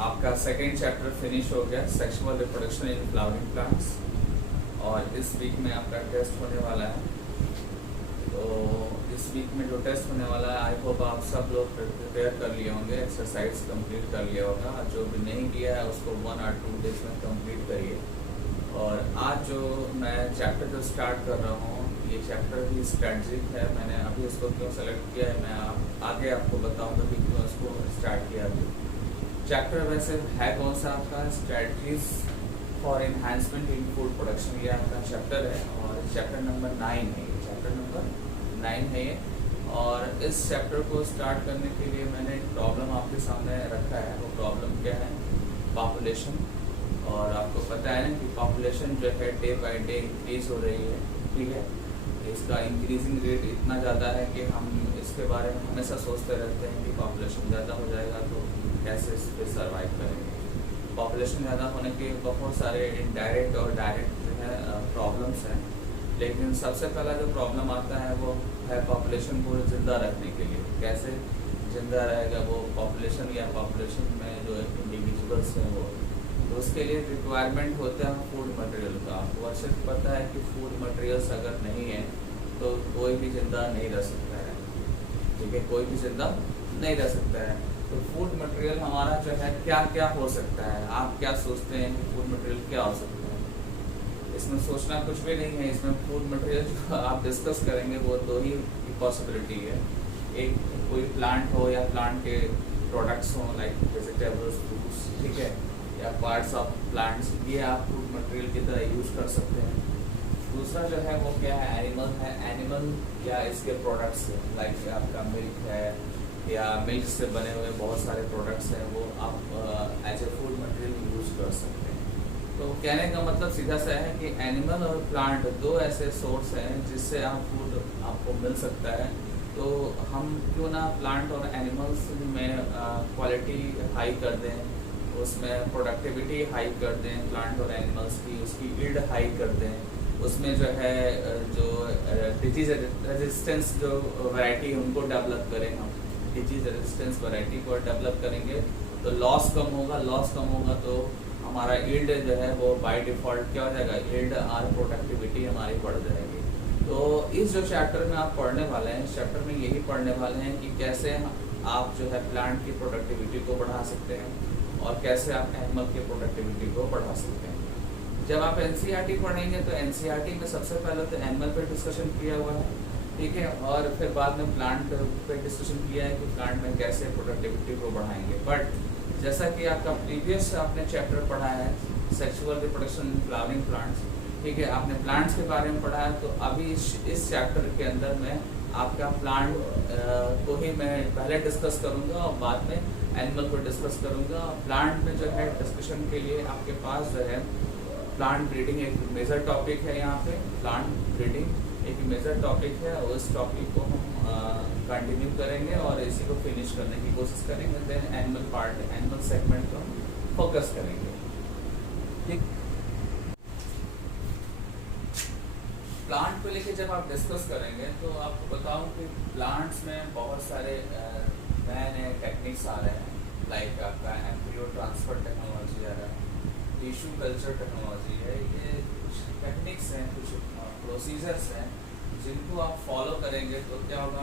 आपका second chapter finish हो गया, sexual reproduction in flowering plants. और इस वीक में आपका टेस्ट होने वाला है। तो इस वीक में जो टेस्ट होने वाला है, आई होप आप सब लोग प्रिपेयर कर लिए होंगे, एक्सरसाइज कंप्लीट कर लिया होगा। जो भी नहीं किया है उसको 1 और 2 डेज में कंप्लीट करिए। और आज जो मैं चैप्टर जो स्टार्ट कर रहा हूँ, ये चैप्टर भी स्ट्रेटजिक है। मैंने अभी इसको क्यों सेलेक्ट किया है, मैं आगे आपको बताऊंगा कि क्यों इसको स्टार्ट किया अभी। चैप्टर वैसे है कौन सा आपका, strategies for enhancement in food production, ये आपका चैप्टर है। और चैप्टर नंबर 9 है ये, चैप्टर नंबर 9 है ये। और इस चैप्टर को स्टार्ट करने के लिए मैंने एक प्रॉब्लम आपके सामने रखा है। वो प्रॉब्लम क्या है, पॉपुलेशन। और आपको पता है ना कि पॉपुलेशन जो है डे बाय डे इंक्रीज हो रही है, ठीक है। इसका इंक्रीजिंग रेट इतना ज़्यादा है कि हम इसके बारे में हमेशा सोचते रहते हैं कि पॉपुलेशन ज़्यादा हो जाएगा तो कैसे इस पर सर्वाइव करेंगे। पॉपुलेशन ज़्यादा होने के बहुत सारे इनडायरेक्ट और डायरेक्ट जो है प्रॉब्लम्स हैं। लेकिन सबसे पहला जो प्रॉब्लम आता है वो है पॉपुलेशन को ज़िंदा रखने के लिए। कैसे ज़िंदा रहेगा वो पॉपुलेशन, या पॉपुलेशन में जो इंडिविजुअल्स हैं वो, तो उसके लिए रिक्वायरमेंट होता है फूड मटेरियल का। आपको अच्छे से पता है कि फूड मटेरियल्स अगर नहीं है तो कोई भी ज़िंदा नहीं रह सकता है, ठीक है, कोई भी ज़िंदा नहीं रह सकता है। तो फूड मटेरियल हमारा जो है क्या क्या हो सकता है, आप क्या सोचते हैं कि फूड मटेरियल क्या हो सकता है? इसमें सोचना कुछ भी नहीं है। इसमें फूड मटेरियल जो आप डिस्कस करेंगे वो दो ही पॉसिबिलिटी है। एक कोई प्लांट हो या प्लांट के प्रोडक्ट्स हों, लाइक वेजिटेबल्स, फ्रूट्स, ठीक है, या पार्ट्स ऑफ प्लांट्स, ये आप फूड मटेरियल की तरह यूज़ कर सकते हैं। दूसरा जो है वो क्या है, एनिमल है। एनिमल या इसके प्रोडक्ट्स है, लाइक आपका मिल्क है या मिल्क से बने हुए बहुत सारे प्रोडक्ट्स हैं, वो आप as a food material use कर सकते हैं। तो कहने का मतलब सीधा सा है कि एनिमल और प्लांट दो ऐसे सोर्स हैं जिससे आप फूड आपको मिल सकता है। तो हम क्यों ना प्लांट और एनिमल्स में क्वालिटी हाई कर दें, उसमें प्रोडक्टिविटी हाई कर दें प्लांट और एनिमल्स की, उसकी यील्ड हाई कर दें, उसमें जो है जो डिजीज रेजिस्टेंस जो वैरायटी है उनको डेवलप करें। हम डिजीज रेजिस्टेंस वैरायटी को डेवलप करेंगे तो लॉस कम होगा। लॉस कम होगा तो हमारा यील्ड जो है वो बाय डिफ़ॉल्ट क्या हो जाएगा, यील्ड और प्रोडक्टिविटी हमारी बढ़ जाएगी। तो इस जो चैप्टर में आप पढ़ने वाले हैं, इस चैप्टर में यही पढ़ने वाले हैं कि कैसे आप जो है प्लांट की प्रोडक्टिविटी को बढ़ा सकते हैं और कैसे आप एनिमल की प्रोडक्टिविटी को बढ़ा सकते हैं। जब आप एनसीईआरटी पढ़ेंगे तो एनसीईआरटी में सबसे पहले तो एनिमल पे डिस्कशन किया हुआ है, ठीक है, और फिर बाद में प्लांट पे डिस्कशन किया है कि प्लांट में कैसे प्रोडक्टिविटी को बढ़ाएंगे। बट जैसा कि आपका प्रीवियस आपने चैप्टर पढ़ा है sexual reproduction in flowering plants, ठीक है, आपने प्लांट्स के बारे में पढ़ा है। तो अभी इस चैप्टर के अंदर में आपका प्लांट को ही मैं पहले डिस्कस करूँगा और बाद में एनिमल को डिस्कस करूँगा। प्लांट में जो है डिस्कशन के लिए आपके पास जो है प्लांट ब्रीडिंग एक मेजर टॉपिक है। यहाँ पे प्लांट ब्रीडिंग एक मेजर टॉपिक है और इस टॉपिक को हम कंटिन्यू करेंगे और इसी को फिनिश करने की कोशिश करेंगे। Then animal part, animal segment को हम फोकस करेंगे, ठीक। प्लांट को लेके जब आप डिस्कस करेंगे तो आपको बताऊं कि प्लांट्स में बहुत सारे नए नए टेक्निक्स आ रहे हैं। लाइक आपका एम्ब्रियो ट्रांसफर टेक्नोलॉजी आ रहा है, टिश्यू कल्चर टेक्नोलॉजी है। ये कुछ टेक्निक्स हैं, कुछ प्रोसीजर्स हैं जिनको आप फॉलो करेंगे तो क्या होगा,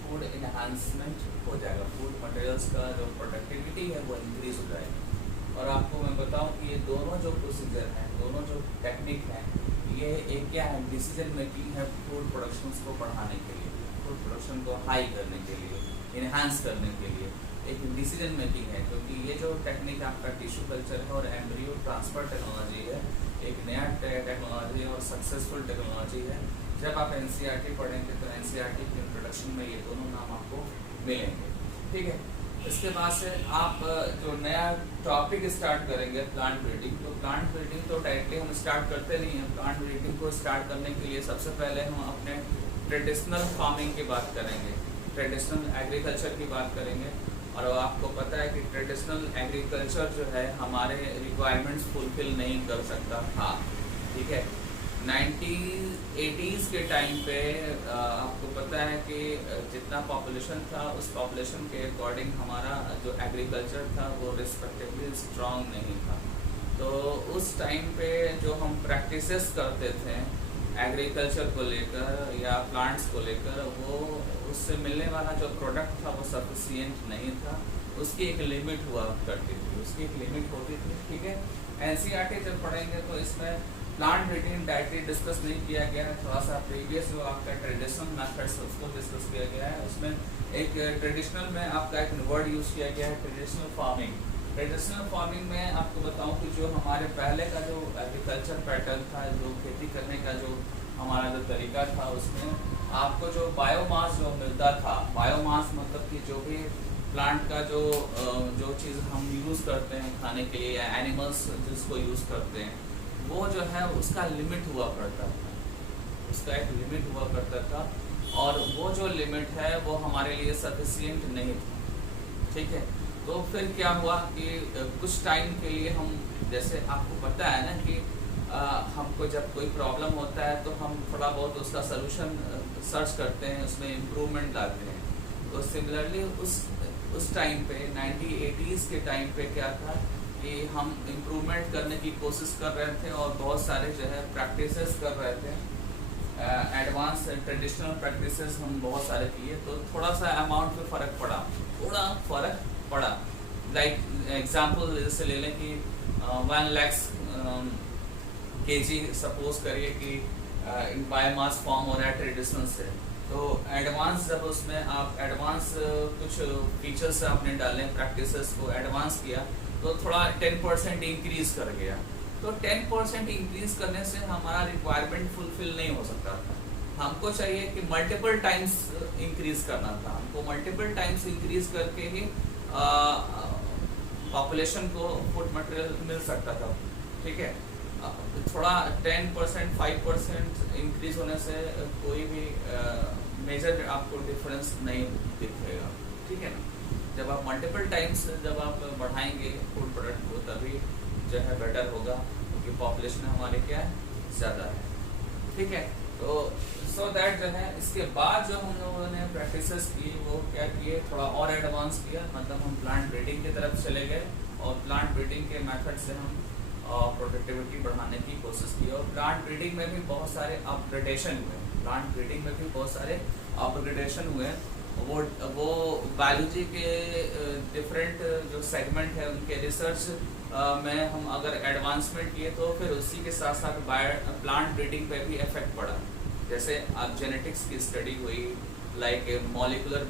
फूड इन्हांसमेंट हो जाएगा। फूड मटेरियल्स का जो प्रोडक्टिविटी है वो इंक्रीज हो जाएगी। और आपको मैं बताऊं कि ये दोनों जो प्रोसीजर हैं, दोनों जो टेक्निक हैं, ये एक क्या है, डिसीजन मेकिंग है फूड प्रोडक्शन को बढ़ाने के लिए, फूड प्रोडक्शन को हाई करने के लिए, इन्हांस करने के लिए एक डिसीजन मेकिंग है। क्योंकि ये जो टेक्निक आपका टिश्यू कल्चर है और एम्ब्रियो ट्रांसफर टेक्नोलॉजी है, एक नया टेक्नोलॉजी और सक्सेसफुल टेक्नोलॉजी है। जब आप एनसीईआरटी पढ़ेंगे तो एनसीईआरटी के इंट्रोडक्शन में ये दोनों नाम आपको मिलेंगे, ठीक है। इसके बाद से आप जो नया टॉपिक स्टार्ट करेंगे प्लांट ब्रीडिंग, तो प्लांट ब्रीडिंग तो डायरेक्टली हम स्टार्ट करते नहीं हैं। प्लांट ब्रीडिंग को स्टार्ट करने के लिए सबसे पहले हम अपने ट्रेडिशनल फार्मिंग की बात करेंगे, ट्रेडिशनल एग्रीकल्चर की बात करेंगे। और आपको पता है कि ट्रेडिशनल एग्रीकल्चर जो है हमारे रिक्वायरमेंट्स फुलफिल नहीं कर सकता था, ठीक है। 1980s के टाइम पे आपको पता है कि जितना पॉपुलेशन था उस पॉपुलेशन के अकॉर्डिंग हमारा जो एग्रीकल्चर था वो रिस्पेक्टिवली स्ट्रॉन्ग नहीं था। तो उस टाइम पे जो हम प्रैक्टिसेस करते थे एग्रीकल्चर को लेकर या प्लांट्स को लेकर, वो उससे मिलने वाला जो प्रोडक्ट था वो सफिशिएंट नहीं था। उसकी एक लिमिट हुआ करती थी, उसकी एक लिमिट होती थी, ठीक है। एनसीईआरटी जब पढ़ेंगे तो इसमें प्लांट ब्रीडिंग डायरेक्टली डिस्कस नहीं किया गया है, थोड़ा सा प्रीवियस जो आपका ट्रेडिशनल मेथड्स उसको डिस्कस किया गया है। उसमें एक ट्रेडिशनल में आपका एक वर्ड यूज़ किया गया है ट्रेडिशनल फार्मिंग। ट्रेडिशनल फार्मिंग में आपको बताऊं कि जो हमारे पहले का जो एग्रीकल्चर पैटर्न था, जो खेती करने का जो हमारा जो तरीका था, उसमें आपको जो बायोमास जो मिलता था, बायोमास मतलब कि जो भी प्लांट का जो चीज़ हम यूज़ करते हैं खाने के लिए या एनिमल्स जिसको यूज़ करते हैं, वो जो है उसका लिमिट हुआ करता था, उसका एक लिमिट हुआ करता था। और वो जो लिमिट है वो हमारे लिए सफिशिएंट नहीं था, ठीक है। तो फिर क्या हुआ कि कुछ टाइम के लिए हम, जैसे आपको पता है ना कि हमको जब कोई प्रॉब्लम होता है तो हम थोड़ा बहुत उसका सलूशन सर्च करते हैं, उसमें इम्प्रूवमेंट लाते हैं। तो सिमिलरली उस टाइम पे 1980s के टाइम पे क्या था कि हम इम्प्रूवमेंट करने की कोशिश कर रहे थे और बहुत सारे जो है प्रैक्टिसेस कर रहे थे, एडवांस ट्रेडिशनल प्रैक्टिसेस हम बहुत सारे किए। तो थोड़ा सा अमाउंट में फ़र्क पड़ा, थोड़ा फ़र्क पड़ा। लाइक एग्जांपल जैसे ले लें कि 1 लाख केजी सपोज करिए कि बायोमास फॉर्म हो रहा है ट्रेडिशनल से, तो एडवांस जब उसमें आप एडवांस कुछ फीचर्स आपने डाले, प्रैक्टिसेस को एडवांस किया, तो थोड़ा 10% इंक्रीज कर गया। तो 10% इंक्रीज करने से हमारा रिक्वायरमेंट फुलफिल नहीं हो सकता था। हमको चाहिए कि मल्टीपल टाइम्स इंक्रीज करना था, हमको मल्टीपल टाइम्स इंक्रीज करके ही पॉपुलेशन को फूड मटेरियल मिल सकता था, ठीक है। थोड़ा 10% 5% इंक्रीज होने से कोई भी मेजर आपको डिफरेंस नहीं दिखेगा, ठीक है ना। जब आप मल्टीपल टाइम्स जब आप बढ़ाएंगे फूड प्रोडक्ट को, तभी जो है बेटर होगा, क्योंकि पॉपुलेशन हमारे क्या है ज़्यादा है, ठीक है। तो सो दैट जो है इसके बाद जो हम लोगों ने प्रैक्टिसेस की वो क्या किए, थोड़ा और एडवांस किया, मतलब हम प्लांट ब्रीडिंग की तरफ चले गए और प्लांट ब्रीडिंग के मेथड से हम प्रोडक्टिविटी बढ़ाने की कोशिश की। और प्लांट ब्रीडिंग में भी बहुत सारे अपग्रेडेशन हुए, प्लांट ब्रीडिंग में भी बहुत सारे अपग्रेडेशन हुए। वो बायोलॉजी के डिफरेंट जो सेगमेंट है उनके रिसर्च में हम अगर एडवांसमेंट किए तो फिर उसी के साथ साथ प्लांट ब्रीडिंग पे भी इफेक्ट पड़ा। जैसे आप जेनेटिक्स की स्टडी हुई, लाइक मॉलिकुलर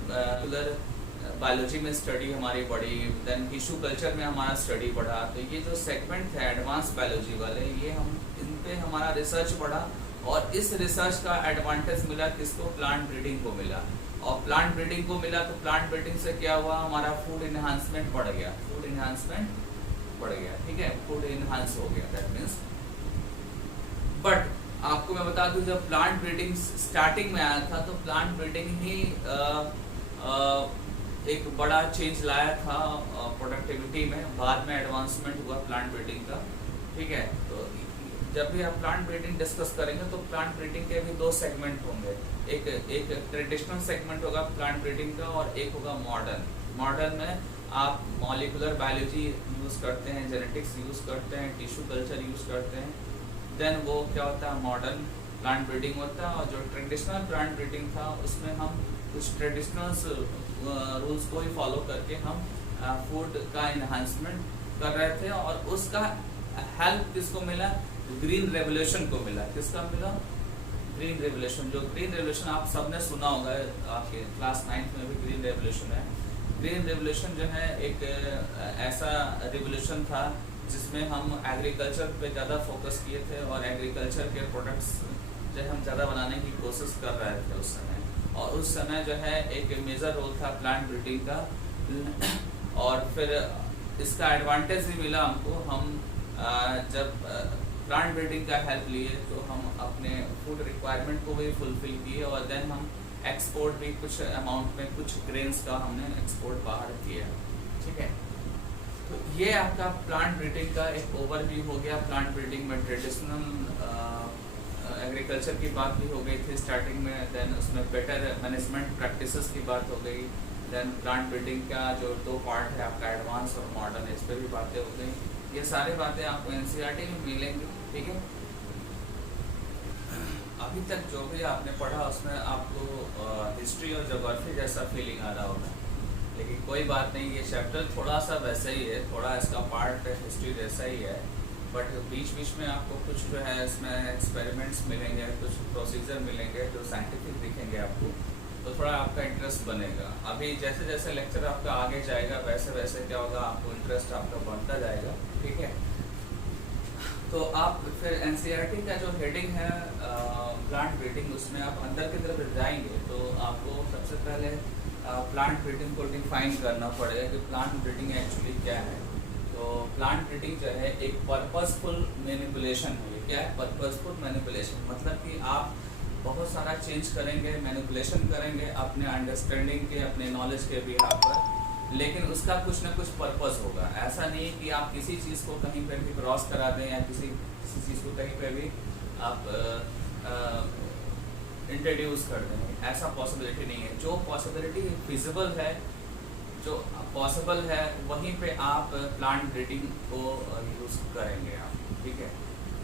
बायोलॉजी में स्टडी हमारी बढ़ी, देन टिश्यू कल्चर में हमारा स्टडी बढ़ा। तो ये जो सेगमेंट है एडवांस बायोलॉजी वाले, ये हम इन पे हमारा रिसर्च बढ़ा और इस रिसर्च का एडवांटेज मिला किसको, प्लांट ब्रीडिंग को मिला। और प्लांट ब्रीडिंग को मिला तो प्लांट ब्रीडिंग से क्या हुआ, हमारा फूड इन्हांसमेंट बढ़ गया, फूड इन्हांसमेंट बढ़ गया, ठीक है, फूड इन्हांस हो गया, दैट मीन्स। बट आपको मैं बता दूं, जब प्लांट ब्रीडिंग स्टार्टिंग में आया था तो प्लांट ब्रीडिंग ही एक बड़ा चेंज लाया था प्रोडक्टिविटी में। बाद में एडवांसमेंट हुआ प्लांट ब्रीडिंग का, ठीक है। तो जब भी आप प्लांट ब्रीडिंग डिस्कस करेंगे तो प्लांट ब्रीडिंग के भी 2 सेगमेंट होंगे, एक ट्रेडिशनल सेगमेंट होगा प्लांट ब्रीडिंग का और एक होगा मॉडर्न। मॉडर्न में आप मॉलिकुलर बायोलॉजी यूज़ करते हैं, जेनेटिक्स यूज़ करते हैं, टिश्यू कल्चर यूज़ करते हैं, देन वो क्या होता है, मॉडर्न प्लांट ब्रीडिंग होता है। और जो ट्रेडिशनल प्लांट ब्रीडिंग था उसमें हम कुछ ट्रेडिशनल रूल्स को ही फॉलो करके हम फूड का इन्हांसमेंट कर रहे थे। और उसका हेल्प किसको मिला, ग्रीन रेवोल्यूशन को मिला। किसका मिला, ग्रीन रेवोल्यूशन। जो ग्रीन रेवोल्यूशन आप सबने सुना होगा, आपके क्लास 9th में भी ग्रीन रेवोल्यूशन है। ग्रीन रेवोल्यूशन जो है एक ऐसा रेवोल्यूशन था जिसमें हम एग्रीकल्चर पे ज़्यादा फोकस किए थे और एग्रीकल्चर के प्रोडक्ट्स जो हम ज़्यादा बनाने की कोशिश कर रहे थे उस समय। और उस समय जो है एक मेजर रोल था प्लांट ब्रीडिंग का। और फिर इसका एडवांटेज भी मिला हमको, हम जब प्लांट ब्रीडिंग का हेल्प लिए तो हम अपने फूड रिक्वायरमेंट को भी फुलफिल किए और देन हम एक्सपोर्ट भी कुछ अमाउंट में, कुछ ग्रेन्स का हमने एक्सपोर्ट बाहर किया, ठीक है। तो ये आपका प्लांट ब्रीडिंग का एक ओवरव्यू हो गया। प्लांट ब्रीडिंग में ट्रेडिशनल एग्रीकल्चर की बात भी हो गई थी स्टार्टिंग में, देन उसमें बेटर मैनेजमेंट प्रैक्टिसेस की बात हो गई, देन प्लांट ब्रीडिंग का जो 2 पार्ट है आपका एडवांस और मॉडर्न, इस पर भी बातें हो गई। ये सारी बातें आपको एनसीईआरटी में मिलेंगी, ठीक है। अभी तक जो भी आपने पढ़ा उसमें आपको हिस्ट्री और ज्योग्राफी जैसा फीलिंग आ रहा होगा, लेकिन कोई बात नहीं, ये चैप्टर थोड़ा सा वैसा ही है, थोड़ा इसका पार्ट हिस्ट्री जैसा ही है, बट बीच बीच में आपको कुछ जो है इसमें एक्सपेरिमेंट्स मिलेंगे, कुछ प्रोसीजर मिलेंगे जो साइंटिफिक दिखेंगे आपको, तो थोड़ा आपका इंटरेस्ट बनेगा। अभी जैसे जैसे लेक्चर आपका आगे जाएगा वैसे वैसे क्या होगा, आपको इंटरेस्ट आपका बढ़ता जाएगा, ठीक है। तो आप फिर एनसीईआरटी का जो हेडिंग है प्लांट ब्रीडिंग, उसमें आप अंदर की तरफ जाएंगे तो आपको सबसे पहले प्लांट ब्रीडिंग को डिफाइन करना पड़ेगा कि प्लांट ब्रीडिंग एक्चुअली क्या है। तो प्लांट ब्रीडिंग जो है एक पर्पसफुल मैनिपुलेशन है। क्या है पर्पसफुल मैनिपुलेशन? मतलब कि आप बहुत सारा चेंज करेंगे, मैनिपुलेशन करेंगे अपने अंडरस्टैंडिंग के, अपने नॉलेज के बिहाफ पर, लेकिन उसका कुछ ना कुछ पर्पस होगा। ऐसा नहीं कि आप किसी चीज़ को कहीं पर भी क्रॉस करा दें या किसी चीज़ को कहीं पर भी आप इंट्रोड्यूस कर दें, ऐसा पॉसिबिलिटी नहीं है। जो पॉसिबिलिटी फिजिबल है, जो पॉसिबल है, वहीं पे आप प्लांट ब्रीडिंग को यूज़ करेंगे आप, ठीक है।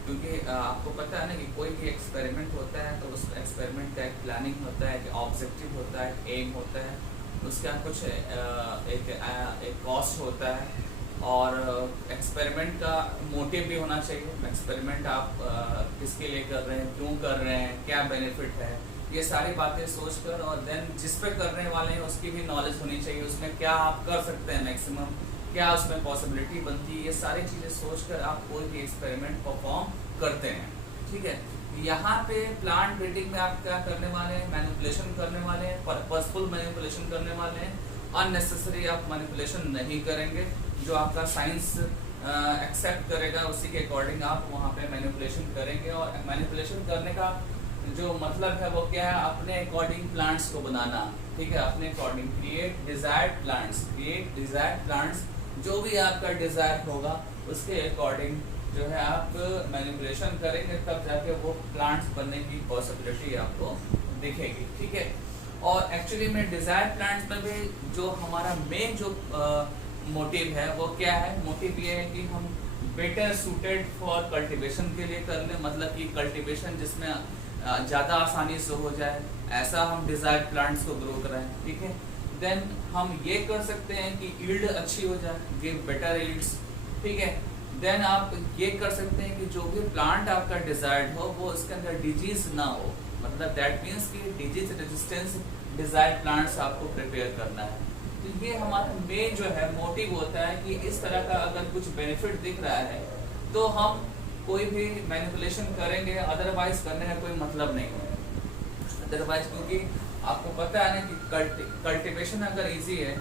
क्योंकि आपको पता है ना कि कोई भी एक्सपेरिमेंट होता है तो उस एक्सपेरिमेंट का एक प्लानिंग होता है, एक ऑब्जेक्टिव होता है, एम होता है, उसका कुछ एक कॉस्ट होता है, और एक्सपेरिमेंट का मोटिव भी होना चाहिए। एक्सपेरिमेंट आप किसके लिए कर रहे हैं, क्यों कर रहे हैं, क्या बेनिफिट है, ये सारी बातें सोचकर, और देन जिस पे करने वाले हैं उसकी भी नॉलेज होनी चाहिए, उसमें क्या आप कर सकते हैं मैक्सिमम, क्या उसमें पॉसिबिलिटी बनती है, ये सारी चीज़ें सोचकर आप कोई भी एक्सपेरिमेंट परफॉर्म करते हैं, ठीक है। यहाँ पे प्लांट ब्रीडिंग में आप क्या करने वाले हैं, मैनिपुलेशन करने वाले हैं, पर्पसफुल मैनिपुलेशन करने वाले हैं। अननेसेसरी आप मैनिपुलेशन नहीं करेंगे, जो आपका साइंस एक्सेप्ट करेगा उसी के अकॉर्डिंग आप वहाँ पे मैनिपुलेशन करेंगे। और मैनिपुलेशन करने का जो मतलब है वो क्या है, अपने अकॉर्डिंग प्लांट्स को बनाना, ठीक है, अपने अकॉर्डिंग क्रिएट डिजायर्ड प्लांट्स, जो भी आपका डिजायर होगा उसके अकॉर्डिंग जो है आप मैनिपुलेशन करेंगे, तब जाके वो प्लांट्स बनने की पॉसिबिलिटी आपको दिखेगी, ठीक है। और एक्चुअली में डिजायर प्लांट्स में भी जो हमारा मेन जो मोटिव है वो क्या है, मोटिव ये है कि हम बेटर सूटेड फॉर कल्टीवेशन के लिए कर लें, मतलब कि कल्टीवेशन जिसमें ज़्यादा आसानी से हो जाए, ऐसा हम डिजायर प्लांट्स को ग्रो कराएं, ठीक है। देन हम ये कर सकते हैं कि यील्ड अच्छी हो जाए, गिव बेटर यील्ड्स, ठीक है। देन आप ये कर सकते हैं कि जो भी प्लांट आपका डिजायर्ड हो वो इसके अंदर डिजीज ना हो, मतलब दैट मीन्स कि डिजीज रेजिस्टेंस डिजायर्ड प्लांट्स आपको प्रिपेयर करना है। तो ये हमारा मेन जो है मोटिव होता है कि इस तरह का अगर कुछ बेनिफिट दिख रहा है तो हम कोई भी मैनिपुलेशन करेंगे, अदरवाइज करने का कोई मतलब नहीं है। अदरवाइज क्योंकि आपको पता है ना कि कल्टीवेशन अगर इजी है,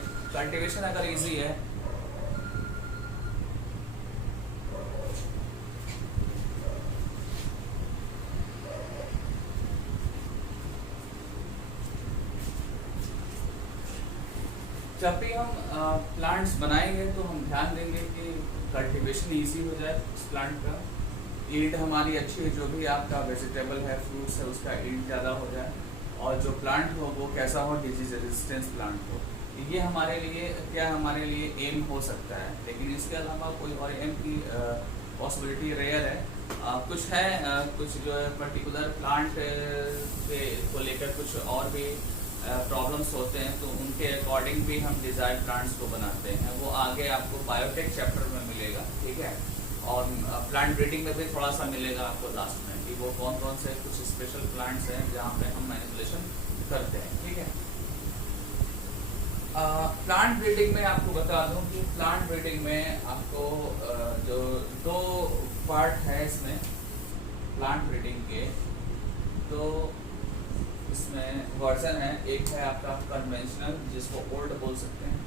जब भी हम प्लांट्स बनाएंगे तो हम ध्यान देंगे कि कल्टीवेशन इजी हो जाए उस प्लांट का, यील्ड हमारी अच्छी है, जो भी आपका वेजिटेबल है, फ्रूट्स है, उसका यील्ड ज़्यादा हो जाए, और जो प्लांट हो वो कैसा हो, डिजीज रेजिस्टेंस प्लांट हो। ये हमारे लिए एम हो सकता है, लेकिन इसके अलावा कोई और एम की पॉसिबिलिटी रेयर है। कुछ है कुछ जो है पर्टिकुलर प्लांट को लेकर कुछ और भी प्रॉब्लम्स होते हैं, तो उनके अकॉर्डिंग भी हम डिजायर्ड प्लांट्स को बनाते हैं। वो आगे आपको बायोटेक चैप्टर में मिलेगा, ठीक है, और प्लांट ब्रीडिंग में भी थोड़ा सा मिलेगा आपको लास्ट में कि वो कौन कौन से कुछ स्पेशल प्लांट्स हैं जहाँ पे हम मैनिपुलेशन करते हैं, ठीक है। प्लांट ब्रीडिंग में आपको बता दूं कि प्लांट ब्रीडिंग में आपको जो 2 पार्ट है इसमें प्लांट ब्रीडिंग के, तो इसमें वर्जन है, एक है आपका कन्वेंशनल जिसको ओल्ड बोल सकते हैं,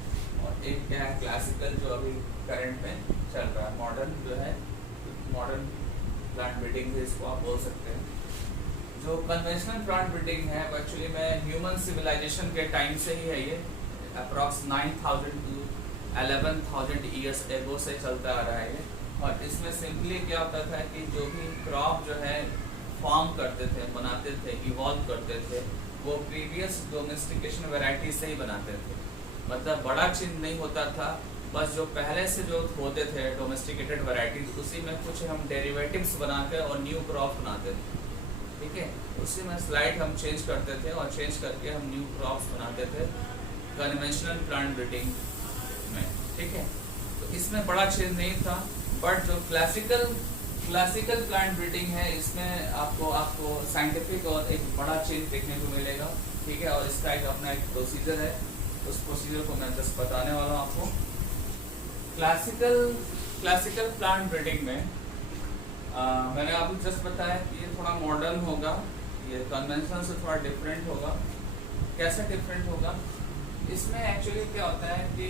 और एक क्या है क्लासिकल जो अभी करंट में चल रहा है, मॉडर्न जो है, मॉडर्न प्लांट ब्रीडिंग भी इसको आप बोल सकते हैं। जो कन्वेंशनल प्लांट ब्रीडिंग है वो एक्चुअली में ह्यूमन सिविलाइजेशन के टाइम से ही है, ये अप्रॉक्स 9000 to 11,000 ईयर्स एगो से चलता आ रहा है ये। और इसमें सिंपली क्या होता था कि जो भी क्रॉप जो है फॉर्म करते थे, बनाते थे, इवॉल्व करते थे, वो प्रीवियस डोमेस्टिकेशन वैरायटी से ही बनाते थे। मतलब बड़ा चेंज नहीं होता था, बस जो पहले से जो होते थे डोमेस्टिकेटेड वैरायटीज, उसी में कुछ हम डेरिवेटिव्स बना के और न्यू क्रॉप बनाते थे। ठीक है, उसी में स्लाइड हम चेंज करते थे और चेंज करके हम न्यू क्रॉप्स बनाते थे कन्वेंशनल प्लांट ब्रीडिंग में। ठीक है, तो इसमें बड़ा चेंज नहीं था। बट जो क्लासिकल प्लांट ब्रीडिंग है, इसमें आपको साइंटिफिक और एक बड़ा चेंज देखने को मिलेगा। ठीक है, और इसका एक अपना एक प्रोसीजर है, उस प्रोसीजर को मैं जस्ट बताने वाला हूँ आपको। क्लासिकल प्लांट ब्रीडिंग में मैंने आपको जस्ट बताया कि ये थोड़ा मॉडर्न होगा, ये कन्वेंशनल से थोड़ा डिफरेंट होगा। कैसे डिफरेंट होगा? इसमें एक्चुअली क्या होता है कि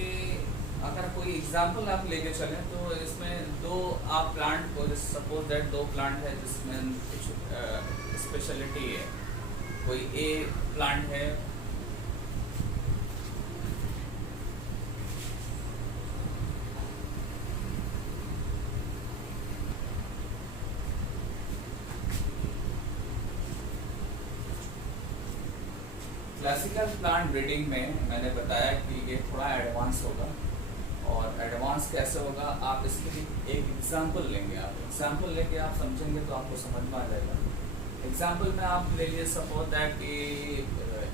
अगर कोई एग्जांपल आप लेके चलें तो इसमें दो आप प्लांट को, सपोज दैट दो प्लांट है जिसमें कुछ स्पेशलिटी है। कोई ए प्लांट है, क्लासिकल प्लांट ब्रीडिंग में मैंने बताया कि ये थोड़ा एडवांस होगा। और एडवांस कैसे होगा, आप इसके लिए एक एग्जांपल लेंगे। आप एग्जांपल लेके आप समझेंगे तो आपको समझ में आ जाएगा। एग्जांपल में आप ले लीजिए, सपोज दैट कि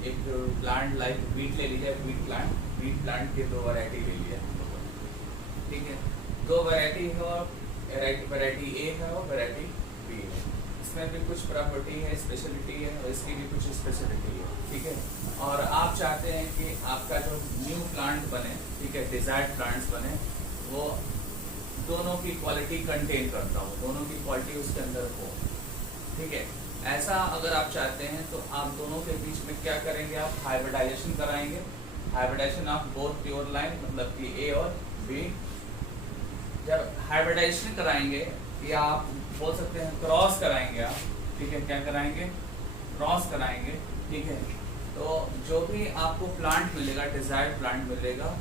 एक प्लांट लाइक वीट ले लीजिए। वीट प्लांट की दो वैरायटी ले लीजिए। ठीक है, दो वैरायटी है, और वैरायटी ए है और वैरायटी बी है। इसमें भी कुछ प्रॉपर्टी है, स्पेशलिटी है, और इसकी भी कुछ स्पेशलिटी है। ठीक है, और आप चाहते हैं कि आपका जो न्यू प्लांट बने, ठीक है, डिजायर्ड प्लांट्स बने, वो दोनों की क्वालिटी कंटेन करता हो, दोनों की क्वालिटी उसके अंदर हो। ठीक है, ऐसा अगर आप चाहते हैं तो आप दोनों के बीच में क्या करेंगे, आप हाइब्रिडाइजेशन कराएंगे। Hybridization of both pure line, मतलब कि ए और बी। जब हाइब्रिडाइजेशन कराएंगे, या आप बोल सकते हैं क्रॉस कराएंगे आप। ठीक है, क्या कराएंगे? क्रॉस कराएंगे। ठीक है, तो जो भी आपको प्लांट मिलेगा, डिजायर्ड प्लांट मिलेगा,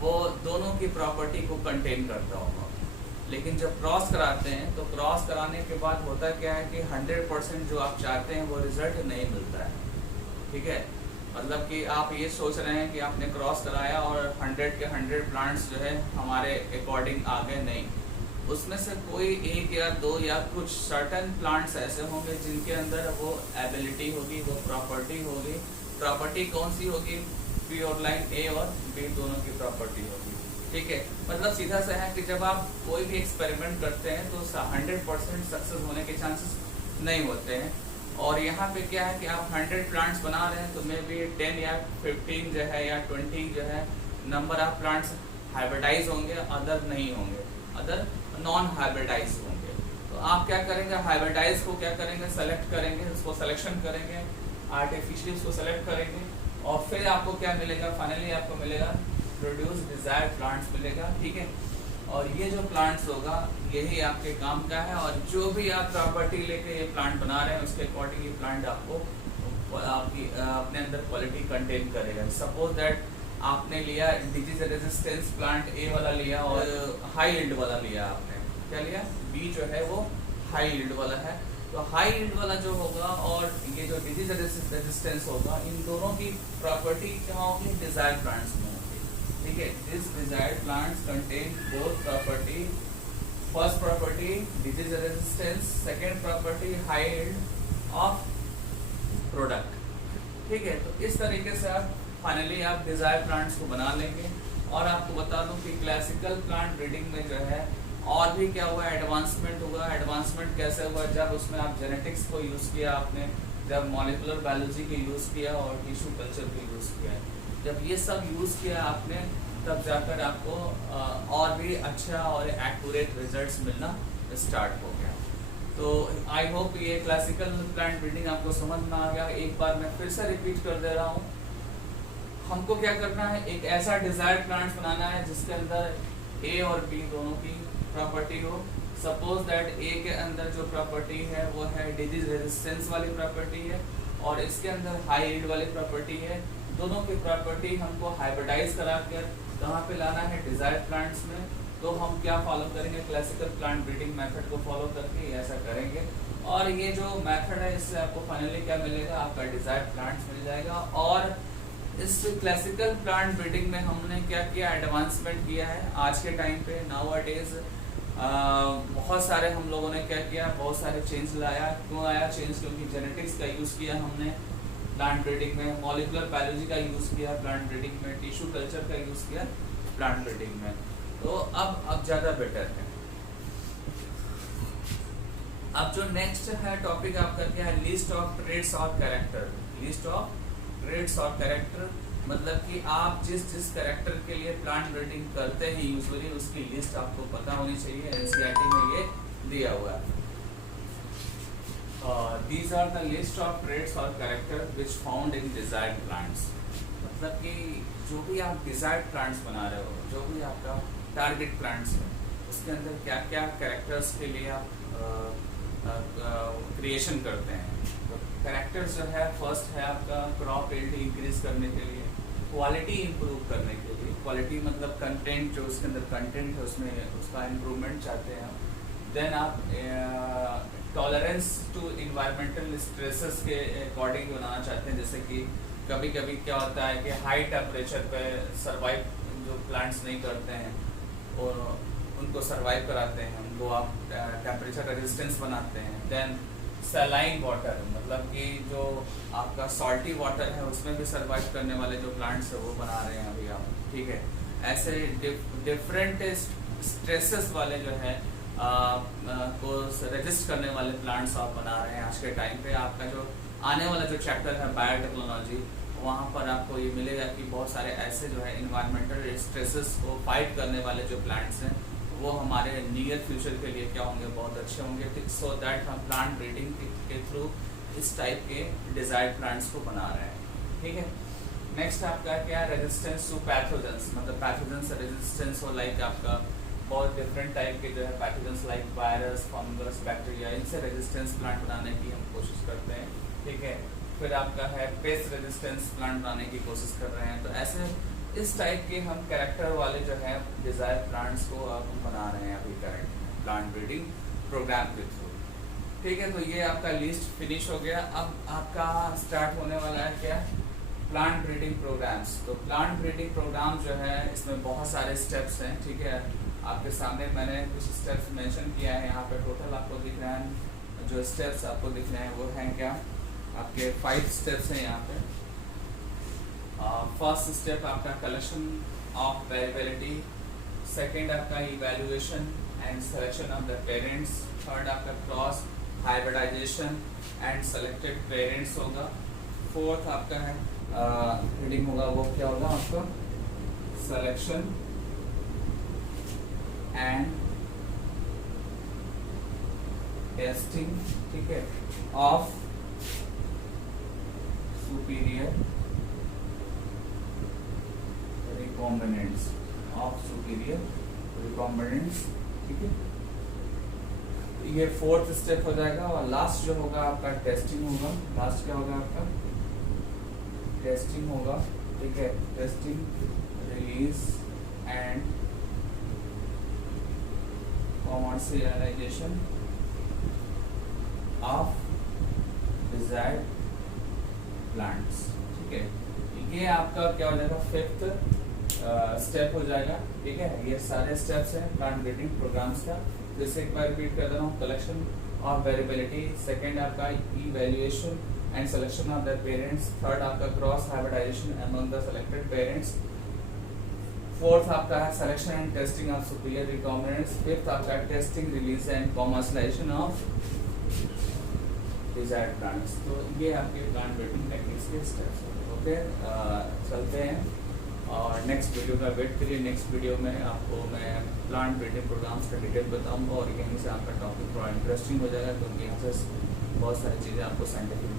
वो दोनों की प्रॉपर्टी को कंटेन करता होगा। लेकिन जब क्रॉस कराते हैं तो क्रॉस कराने के बाद होता क्या है कि 100% जो आप चाहते हैं वो रिजल्ट नहीं मिलता है। ठीक है, मतलब कि आप ये सोच रहे हैं कि आपने क्रॉस कराया और 100 के 100 प्लांट्स जो है हमारे अकॉर्डिंग आ गए, नहीं। उसमें से कोई एक या दो या कुछ सर्टन प्लांट्स ऐसे होंगे जिनके अंदर वो एबिलिटी होगी, वो प्रॉपर्टी होगी। प्रॉपर्टी कौन सी होगी? प्योर लाइन ए और बी दोनों की प्रॉपर्टी होगी। ठीक है, मतलब सीधा सा है कि जब आप कोई भी एक्सपेरिमेंट करते हैं तो 100% सक्सेस होने के चांसेस नहीं होते हैं। और यहाँ पे क्या है कि आप 100 प्लांट्स बना रहे हैं तो मे बी 10 या 15 जो है या 20 जो है नंबर ऑफ प्लांट्स हाइब्रिडाइज होंगे, अदर नहीं होंगे, अदर नॉन हाइब्रिडाइज होंगे। तो आप क्या करेंगे? हाइब्रिडाइज को क्या करेंगे? सेलेक्ट करेंगे, उसको सिलेक्शन करेंगे, आर्टिफिशियली उसको सेलेक्ट करेंगे, और फिर आपको क्या मिलेगा? फाइनली आपको मिलेगा प्रोड्यूस डिजायर्ड प्लांट्स मिलेगा। ठीक है, और ये जो प्लांट्स होगा यही आपके काम का है। और जो भी आप प्रॉपर्टी लेके ये प्लांट बना रहे हैं उसके अकॉर्डिंग ये प्लांट आपको आपकी अपने अंदर क्वालिटी कंटेन करेगा। सपोज दैट आपने लिया डिजीज रेजिस्टेंस प्लांट ए वाला लिया और हाई यील्ड वाला लिया। आपने क्या लिया? बी जो है वो हाई यील्ड वाला है। तो हाई यील्ड वाला जो होगा और ये जो डिजीज रेजिस्टेंस होगा, इन दोनों की प्रॉपर्टी क्या होगी? डिजायर्ड प्लांट्स में होगी। ठीक है, this desired plants contain both property. First property disease resistance, second property high yield of product. ठीक है, तो इस तरीके से आप फाइनली आप डिजायर प्लांट्स को बना लेंगे। और आपको बता दूं कि क्लासिकल प्लांट ब्रीडिंग में जो है और भी क्या हुआ? एडवांसमेंट हुआ। एडवांसमेंट कैसे हुआ? जब उसमें आप जेनेटिक्स को यूज़ किया आपने, जब मॉलिक्यूलर बायोलॉजी को यूज़ किया और टिश्यू कल्चर को यूज़ किया, जब ये सब यूज़ किया आपने, तब जाकर आपको और भी अच्छा और एक्यूरेट रिजल्ट्स मिलना स्टार्ट हो गया। तो आई होप ये क्लासिकल प्लांट ब्रीडिंग आपको समझ में आ गया। एक बार मैं फिर से रिपीट कर दे रहा हूँ, हमको क्या करना है? एक ऐसा डिजायर्ड प्लांट्स बनाना है जिसके अंदर ए और बी दोनों की प्रॉपर्टी हो। सपोज दैट ए के अंदर जो प्रॉपर्टी है वो है डिजीज रेजिस्टेंस वाली प्रॉपर्टी है, और इसके अंदर हाई यील्ड वाली प्रॉपर्टी है। दोनों की प्रॉपर्टी हमको हाइब्रिडाइज करा कर कहाँ पे लाना है? डिजायर्ड प्लांट्स में। तो हम क्या फॉलो करेंगे? क्लासिकल प्लांट ब्रीडिंग मेथड को फॉलो करके ऐसा करेंगे। और ये जो मेथड है इससे आपको फाइनली क्या मिलेगा, आपका डिजायर्ड प्लांट्स मिल जाएगा। और इस क्लासिकल प्लांट ब्रीडिंग में हमने क्या किया, एडवांसमेंट किया है आज के टाइम पे। नाउ अ डेज बहुत सारे हम लोगों ने क्या किया, बहुत सारे चेंज लाया। क्यों आया चेंज, क्योंकि जेनेटिक्स का यूज़ किया हमने प्लांट ब्रीडिंग में, मॉलिक्यूलर बायोलॉजी का यूज़ किया प्लांट ब्रीडिंग में, टिश्यू कल्चर का यूज़ किया प्लांट ब्रीडिंग में। तो अब ज़्यादा बेटर है। अब जो नेक्स्ट है टॉपिक आपका क्या है, लिस्ट ऑफ ट्रेड्स और कैरेक्टर। लिस्ट ऑफ ट्रेड्स और कैरेक्टर मतलब कि आप जिस जिस कैरेक्टर के लिए प्लांट ब्रीडिंग करते हैं यूजुअली उसकी लिस्ट आपको पता होनी चाहिए। एनसीईआरटी में ये दिया हुआ है। These are the list of traits or character which found in desired plants। मतलब कि जो भी आप डिजायर्ड प्लांट्स बना रहे हो, जो भी आपका टारगेट प्लांट्स है, उसके अंदर क्या क्या कैरेक्टर्स के लिए आप क्रिएशन करते हैं। तो कैरेक्टर्स जो है, फर्स्ट है आपका क्रॉप यील्ड इंक्रीज करने के लिए, क्वालिटी इंप्रूव करने के लिए। क्वालिटी मतलब कंटेंट, जो उसके अंदर कंटेंट है उसमें उसका इम्प्रूवमेंट चाहते हैं। देन आप टॉलरेंस टू इन्वायरमेंटल स्ट्रेसेस के अकॉर्डिंग बनाना चाहते हैं। जैसे कि कभी कभी क्या होता है कि हाई टेम्परेचर पे सरवाइव जो प्लांट्स नहीं करते हैं और उनको सरवाइव कराते हैं, उनको आप टेम्परेचर रेजिस्टेंस बनाते हैं। देन सैलाइन वाटर मतलब कि जो आपका सॉल्टी वाटर है उसमें भी सरवाइव करने वाले जो प्लांट्स है वो बना रहे हैं अभी आप, ठीक है। ऐसे डिफरेंट स्ट्रेसेस वाले जो है को रेजिस्ट करने वाले प्लांट्स आप बना रहे हैं आज के टाइम पे। आपका जो आने वाला जो चैप्टर है बायोटेक्नोलॉजी, वहाँ पर आपको ये मिलेगा कि बहुत सारे ऐसे जो है इन्वायरमेंटल स्ट्रेसेस को फाइट करने वाले जो प्लांट्स हैं वो हमारे नियर फ्यूचर के लिए क्या होंगे, बहुत अच्छे होंगे। सो दैट हम प्लांट ब्रीडिंग के थ्रू इस टाइप के डिजायर्ड प्लांट्स को बना रहे हैं, ठीक है। नेक्स्ट आपका क्या है, रेजिस्टेंस टू पैथोजेंस। मतलब पैथोजेंस रेजिस्टेंस हो, लाइक आपका बहुत डिफरेंट टाइप के जो है pathogens like virus, fungus, bacteria, इनसे रेजिस्टेंस प्लांट बनाने की हम कोशिश करते हैं, ठीक है। फिर आपका है पेस्ट रेजिस्टेंस प्लांट बनाने की कोशिश कर रहे हैं। तो ऐसे इस टाइप के हम कैरेक्टर वाले जो है डिजायर प्लांट्स को अब हम बना रहे हैं अभी करंट प्लांट ब्रीडिंग प्रोग्राम के थ्रू, ठीक है। तो ये आपका लिस्ट फिनिश हो गया। अब आपका स्टार्ट होने वाला है क्या, प्लांट ब्रीडिंग प्रोग्राम्स। तो प्लांट ब्रीडिंग प्रोग्राम जो है इसमें बहुत सारे स्टेप्स हैं, ठीक है। आपके सामने मैंने कुछ स्टेप्स मेंशन किया है, यहाँ पे टोटल आपको दिख रहा है। जो स्टेप्स आपको दिख रहे हैं वो हैं क्या, आपके 5 स्टेप्स हैं यहाँ पे। फर्स्ट स्टेप आपका कलेक्शन ऑफ वेरिएबिलिटी, सेकंड आपका evaluation and selection of the parents, third आपका cross hybridization and selected parents होगा, फोर्थ आपका है रीडिंग होगा वो क्या होगा आपका सिलेक्शन एंड टेस्टिंग, ठीक है, of superior recombinants, of superior recombinants, ठीक है। ये फोर्थ स्टेप हो जाएगा। और लास्ट जो होगा आपका टेस्टिंग होगा। लास्ट क्या होगा आपका टेस्टिंग होगा, ठीक है। Testing, release and commercialization of desired plants, ठीक है। ये आपका क्या हो जाएगा, फिफ्थ स्टेप हो जाएगा, ठीक है। ये सारे स्टेप्स हैं प्लांट ब्रीडिंग प्रोग्राम्स का। जैसे एक बार रिपीट कर दे रहा हूँ, कलेक्शन ऑफ वेरिएबिलिटी, सेकंड आपका evaluation and selection of the parents, third आपका cross hybridization among the selected parents, fourth आपका है selection and testing of superior recombinants, fifth आपका testing, release and commercialization of desired plants. तो ये आपके plant breeding techniques के steps हैं। Okay, चलते हैं और नेक्स्ट वीडियो का वेट करिए। नेक्स्ट वीडियो में आपको मैं प्लांट ब्रीडिंग प्रोग्राम्स का डिटेल बताऊंगा और यहीं से आपका टॉपिक थोड़ा इंटरेस्टिंग हो जाएगा, क्योंकि यहाँ से बहुत सारी चीज़ें आपको साइंटिफिक